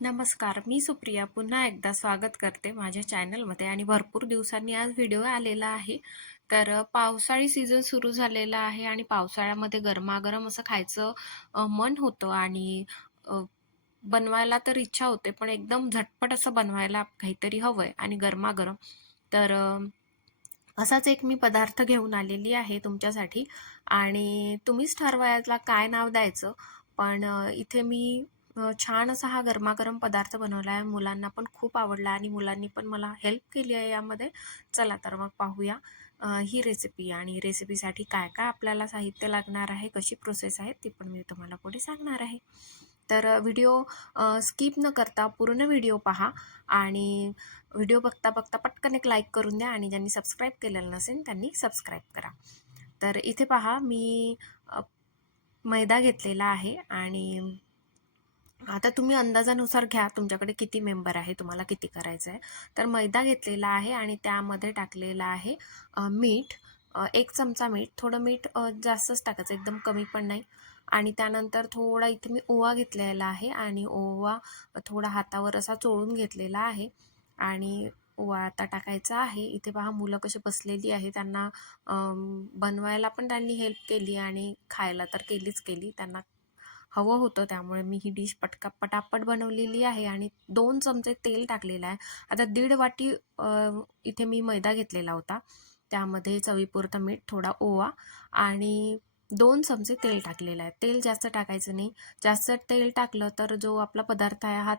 नमस्कार मी सुप्रिया पुन्हा एकदा स्वागत करते माझ्या चॅनलमध्ये आणि भरपूर दिवसांनी आज व्हिडिओ आलेला आहे. तर पावसाळी सीझन सुरू झालेला आहे आणि पावसाळ्यामध्ये गरमागरम असं खायचं मन होतं आणि बनवायला तर इच्छा होते पण एकदम झटपट असं बनवायला काहीतरी हवं आहे आणि गरमागरम. तर असाच एक मी पदार्थ घेऊन आलेली आहे तुमच्यासाठी आणि तुम्हीच ठरवायला काय नाव द्यायचं पण इथे मी छान असा हा गरमागरम पदार्थ बनवला आहे. मुलांना पण खूप आवडला आणि मुलांनी पण मला हेल्प केली आहे यामध्ये. चला तर मग पाहूया ही रेसिपी आणि रेसिपीसाठी काय काय आपल्याला साहित्य लागणार आहे कशी प्रोसेस आहे ती पण मी तुम्हाला पुढे सांगणार आहे. तर व्हिडिओ स्किप न करता पूर्ण व्हिडिओ पहा आणि व्हिडिओ बघता बघता पटकन एक लाईक करून द्या आणि ज्यांनी सबस्क्राईब केलेलं नसेल त्यांनी सबस्क्राईब करा. तर इथे पहा मी मैदा घेतलेला आहे आणि आता तुम्ही अंदाजानुसार घ्या तुमच्याकडे किती मेंबर आहे तुम्हाला किती करायचं आहे. तर मैदा घेतलेला आहे आणि त्यामध्ये टाकलेला आहे मीठ एक चमचा मीठ. थोडं मीठ जास्तच टाकायचं एकदम कमी पण नाही. आणि त्यानंतर थोडा इथे मी ओवा घेतलेला आहे आणि ओवा थोडा हातावर असा चोळून घेतलेला आहे. आणि ओवा आता टाकायचा आहे. इथे पहा मुलं कशी बसलेली आहे. त्यांना बनवायला पण त्यांनी हेल्प केली आणि खायला तर केलीच केली. त्यांना हवं होतं त्यामुळे मी ही डिश पटका पटापट बनवलेली आहे आणि दोन चमचे तेल टाकलेलं आहे. आता दीड वाटी इथे मी मैदा घेतलेला होता. त्यामध्ये चवीपुरतं मीठ थोडा ओवा आणि दोन चमचे तेल टाकलेलं आहे. तेल जास्त टाकायचं नाही. जास्त तेल टाकलं तर जो आपला पदार्थ आहे हा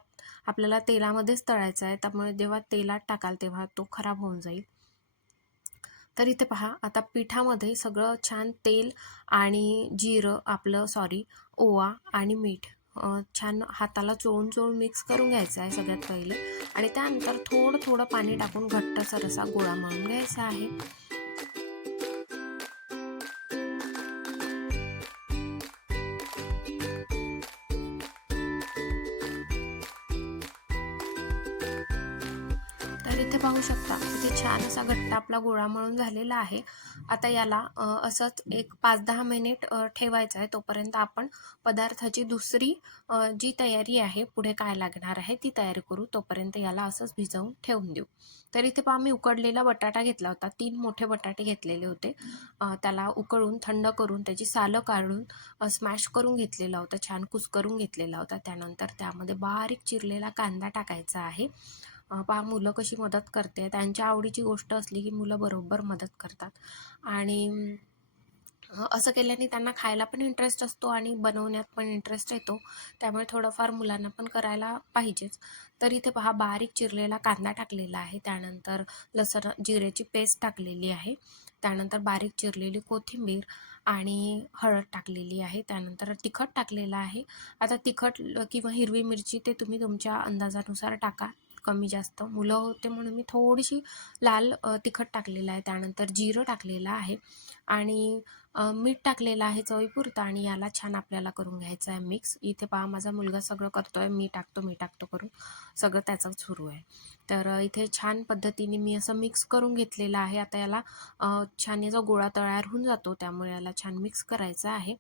आपल्याला तेलामध्येच तळायचा आहे. त्यामुळे जेव्हा तेलात टाकाल तेव्हा तो खराब होऊन जाईल. तर इथे पहा आता पिठामध्ये सगळं छान तेल आणि जिरं आपलं सॉरी ओवा आणि मीठ छान हाताला चोळून चोळून मिक्स करून घ्यायचं आहे सगळ्यात पहिले. आणि त्यानंतर थोडं थोडं पाणी टाकून घट्टसर असा गोळा मळून घ्यायचा आहे. तर इथे पाहू शकता किती छान असा घट्ट आपला गोळा मळून झालेला आहे. आता याला असंच एक पाच दहा मिनिट ठेवायचं आहे. तोपर्यंत आपण पदार्थाची दुसरी जी तयारी आहे पुढे काय लागणार आहे ती तयारी करू. तोपर्यंत याला असंच भिजवून ठेवून देऊ. तर इथे पहा मी उकडलेला बटाटा घेतला होता. तीन मोठे बटाटे घेतलेले होते. त्याला उकळून थंड करून त्याची सालं काढून स्मॅश करून घेतलेला होता. छान कुस्करून घेतलेला होता. त्यानंतर त्यामध्ये बारीक चिरलेला कांदा टाकायचा आहे. पहा मुलं कशी मदत करते. त्यांच्या आवडीची गोष्ट असली की मुलं बरोबर मदत करतात. आणि असं केल्याने त्यांना खायला पण इंटरेस्ट असतो आणि बनवण्यात पण इंटरेस्ट येतो. त्यामुळे थोडंफार मुलांना पण करायला पाहिजेच. तर इथे पहा बारीक चिरलेला कांदा टाकलेला आहे. त्यानंतर लसण जिऱ्याची पेस्ट टाकलेली आहे. त्यानंतर बारीक चिरलेली कोथिंबीर आणि हळद टाकलेली आहे. त्यानंतर तिखट टाकलेलं आहे. आता तिखट किंवा हिरवी मिरची ते तुम्ही तुमच्या अंदाजानुसार टाका. कमी जास्त. मुलं होते म्हणून मी थोडीशी लाल तिखट टाकलेलं आहे. त्यानंतर जिरं टाकलेलं आहे. आणि मीठ टाकलेलं आहे चवीपुरतं. आणि याला छान आपल्याला करून घ्यायचं आहे मिक्स. इथे पहा माझा मुलगा सगळं करतो आहे मी टाकतो मी टाकतो करून. सगळं त्याचं सुरू आहे. तर इथे छान पद्धतीने मी असं मिक्स करून घेतलेलं आहे. आता याला छान याचा गोळा तयार होऊन जातो. त्यामुळे याला छान मिक्स करायचं आहे.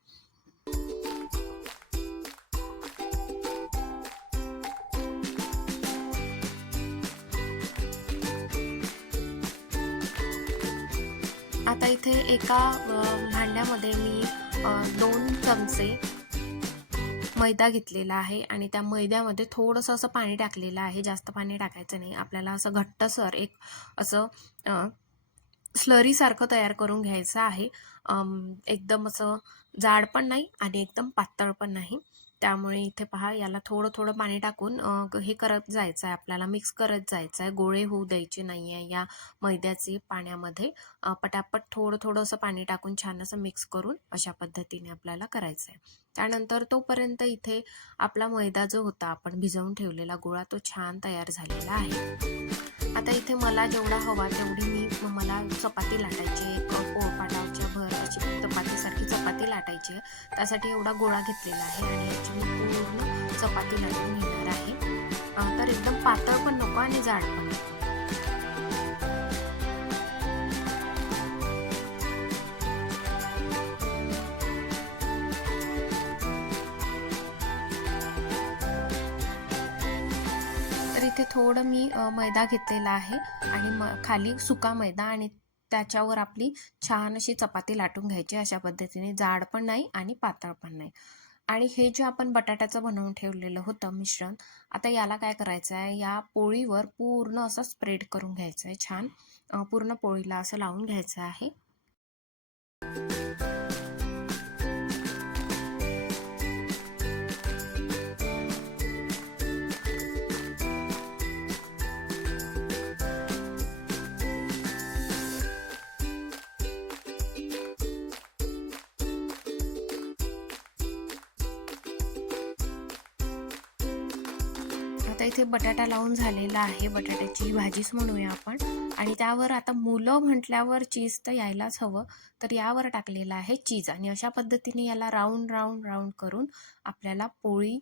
आता इथे एका भांड्यामध्ये मी दोन चमचे मैदा घेतलेला आहे आणि त्या मैद्यामध्ये थोडंसं असं पाणी टाकलेलं आहे. जास्त पाणी टाकायचं नाही. आपल्याला असं घट्टसर एक असं स्लरीसारखं तयार करून घ्यायचं आहे. एकदम असं जाड पण नाही आणि एकदम पातळ पण नाही. त्यामुळे इथे पहा याला थोडं थोडं पाणी टाकून हे करत जायचं आहे आपल्याला मिक्स करत जायचं आहे गोळे होऊ द्यायचे नाही आहे या मैद्याचे पाण्यामध्ये. पटापट थोडं थोडं असं पाणी टाकून छान असं मिक्स करून अशा पद्धतीने आपल्याला करायचं आहे त्यानंतर तोपर्यंत इथे आपला मैदा जो होता आपण भिजवून ठेवलेला गोळा तो छान तयार झालेला आहे. आता इथे मला जेवढा हवा तेवढी मी मला चपाती लाटायची एक पोळपाटाच्या भर की चपाती लाटायची आहे. त्यासाठी एवढा गोळा घेतलेला आहे आणि याची मी पूर्ण चपाती लाटून घेणार आहे. तर एकदम पातळ पण नको आणि जाड पण नको. तर इथे थोडं मी मैदा घेतलेला आहे आणि म खाली सुका मैदा आणि त्याच्यावर आपली छान अशी चपाती लाटून घ्यायची अशा पद्धतीने. जाड पण नाही आणि पातळ पण नाही. आणि हे जे आपण बटाट्याचं बनवून ठेवलेलं होतं मिश्रण आता याला काय करायचं आहे या पोळीवर पूर्ण असं स्प्रेड करून घ्यायचं आहे छान पूर्ण पोळीला असं लावून घ्यायचं आहे. आता इथे बटाटा लावून झालेला आहे. बटाट्याची भाजीच म्हणूया आपण. आणि त्यावर आता मुलं म्हटल्यावर चीज तर यायलाच हवं. तर यावर टाकलेलं आहे चीज आणि अशा पद्धतीने याला राऊंड राऊंड राऊंड करून आपल्याला पोळी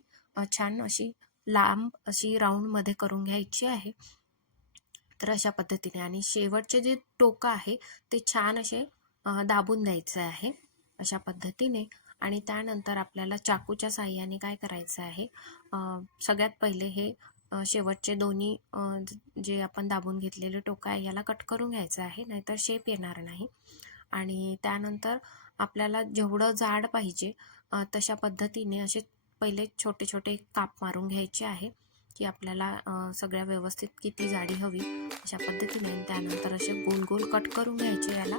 छान अशी लांब अशी राऊंडमध्ये करून घ्यायची आहे. तर अशा पद्धतीने. आणि शेवटचे जे टोकं आहे ते छान असे दाबून द्यायचं आहे. अशा पद्धतीने. आणि त्यानंतर आपल्याला चाकूच्या साह्याने काय करायचं आहे? सगळ्यात पहिले हे शेवटचे दोन्ही जे आपण दाबून घेतलेले टोकं आहे याला कट करून घ्यायचं आहे नाहीतर शेप येणार नाही. आणि त्यानंतर आपल्याला जेवढं जाड पाहिजे तशा पद्धतीने असे पहिले छोटे छोटे काप मारून घ्यायचे आहे की आपल्याला सगळ्या व्यवस्थित किती जाडी हवी अशा पद्धतीने. त्यानंतर असे गोल गोल कट करून घ्यायचे याला.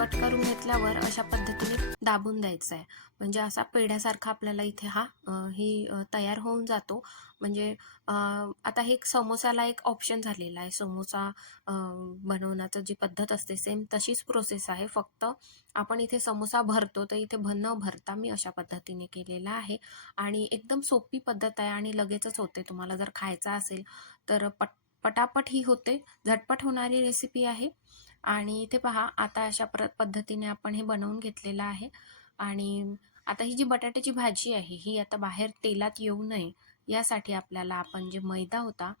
कट करून घेतल्यावर अशा पद्धतीने दाबून द्यायचं आहे. म्हणजे असा पेढ्यासारखा आपल्याला इथे हा ही तयार होऊन जातो. म्हणजे आता हे एक समोसाला एक ऑप्शन झालेला आहे. समोसा बनवण्याचं जी पद्धत असते सेम तशीच प्रोसेस आहे. फक्त आपण इथे समोसा भरतो तर इथे भन न भरता मी अशा पद्धतीने केलेला आहे. आणि एकदम सोपी पद्धत आहे आणि लगेचच होते. तुम्हाला जर खायचा असेल तर पट पटापट ही होते. झटपट होणारी रेसिपी आहे. आणि इथे पहा आता अशा प्र पद्धतीने आपण हे बनवून घेतलेलं आहे. आणि आता ही जी बटाट्याची भाजी आहे ही आता बाहेर तेलात येऊ नये यासाठी आपल्याला आपण जे मैदा होता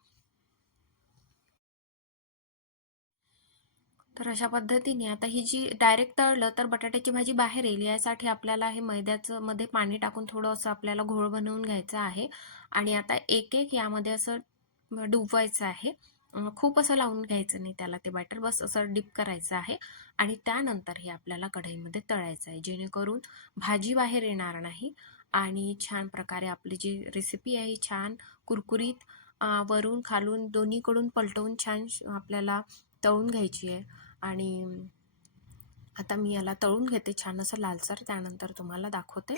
तर अशा पद्धतीने आता ही जी डायरेक्ट तळलं तर बटाट्याची भाजी बाहेर येईल. यासाठी आपल्याला हे मैद्याचं मध्ये पाणी टाकून थोडं असं आपल्याला घोळ बनवून घ्यायचं आहे. आणि आता एक एक यामध्ये असं डुबवायचं आहे. खूप असं लावून घ्यायचं नाही त्याला ते बॅटर बस असं डिप करायचं आहे आणि त्यानंतर हे आपल्याला कढईमध्ये तळायचं आहे. जेणेकरून भाजी बाहेर येणार नाही आणि छान प्रकारे आपली जी रेसिपी आहे छान कुरकुरीत वरून खालून दोन्हीकडून पलटवून छान श- आपल्याला तळून घ्यायची आहे. आणि आता मी याला तळून घेते छान असं लालसर त्यानंतर तुम्हाला दाखवते.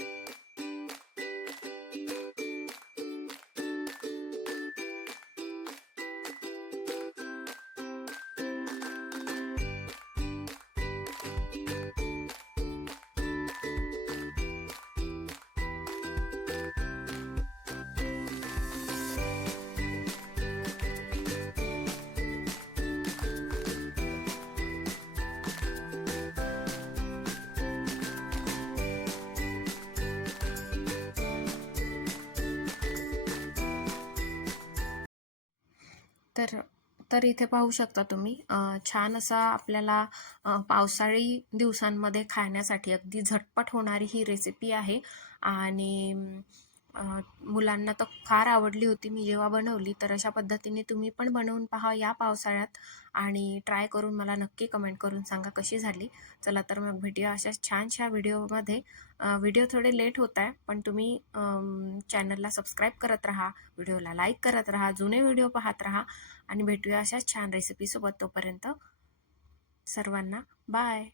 तर तर इथे पाहू शकता तुम्ही छान असा आपल्याला पावसाळी दिवसांमध्ये खाण्यासाठी अगदी झटपट होणारी ही रेसिपी आहे. आणि मुलांना तर फार आवडली होती मी जेव्हा बनवली तर अशा पद्धतीने तुम्ही पण बनवून पहा या पावसाळ्यात आणि ट्राय करून मला नक्की कमेंट करून सांगा कशी झाली. चला तर मग भेटूया अशाच छानशा व्हिडिओमध्ये व्हिडिओ थोडे लेट होत आहे पण तुम्ही चॅनलला सबस्क्राईब करत राहा व्हिडिओला लाईक करत राहा जुने व्हिडिओ पाहत राहा आणि भेटूया अशाच छान रेसिपीसोबत तोपर्यंत. सर्वांना बाय